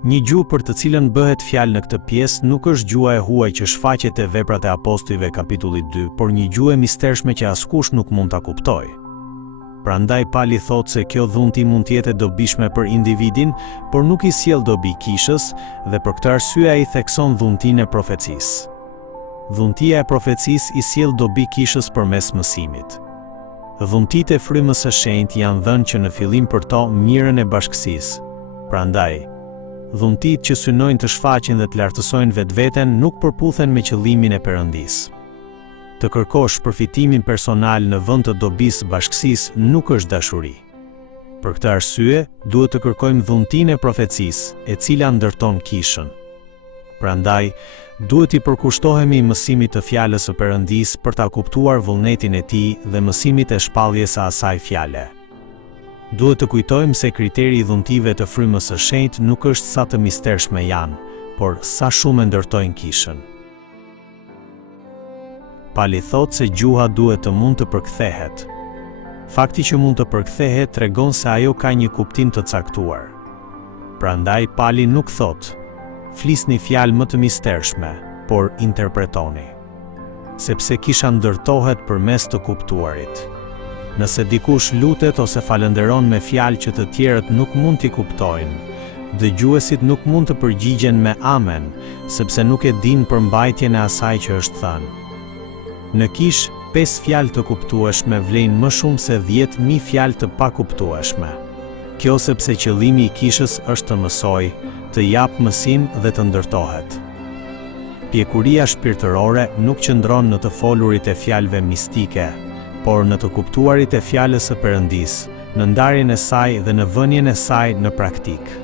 Një gjuhë për të cilën bëhet fjalë në këtë pjesë nuk është gjuha e huaj që shfaqet te Veprat e Apostujve kapitulli 2, por një gjuhë e mistershme që askush nuk mund ta kuptojë. Prandaj Pali thotë se kjo dhunti mund të jetë dobishme për individin, por nuk i sjell dobi kishës, dhe për këtë arsye ai thekson dhuntinë e profecisë. Dhuntia e profecisë i sjell dobi kishës përmes mësimit. Dhuntitë e frymës së shenjtë janë dhënë që në fillim për to mirën e bashkësisë. Prandaj, dhuntitë që synojnë të shfaqin dhe të lartësojnë vetveten nuk përputhen me qëllimin e Perëndisë. Të kërkosh përfitimin personal në vend të dobisë bashkësisë nuk është dashuri. Për këtë arsye, duhet të kërkojmë dhuntinë e profecisë, e cila ndërton kishën. Prandaj, duhet i përkushtohemi mësimit të fjalës së Perëndisë për ta kuptuar vullnetin e tij dhe mësimit e shpalljes së asaj fjale. Duhet të kujtojmë se kriteri i dhuntive të frymës së shenjtë nuk është sa të mistershme janë, por sa shumë e ndërtojnë kishën. Pali thotë se gjuha duhet të mund të përkthehet. Fakti që mund të përkthehet tregon se ajo ka një kuptim të caktuar. Prandaj Pali nuk thotë, flisni fjalë më të mistershme, por interpretoni. Sepse kisha ndërtohet përmes të kuptuarit. Nëse dikush lutet ose falënderon me fjalë që të tjerët nuk mund t'i kuptojnë, dëgjuesit nuk mund të përgjigjen me amen, sepse nuk e dinë përmbajtjen e asaj që është thënë. Në kishë, 5 fjalë të kuptueshme vlejnë më shumë se 10.000 fjalë të pakuptueshme. Kjo sepse qëllimi i kishës është të mësojë, të japë mësim dhe të ndërtohet. Pjekuria shpirtërore nuk qëndron në të folurit e fjalëve mistike, por në të kuptuarit e fjalës së Perëndisë, në ndarjen e saj dhe në vënien e saj në praktikë.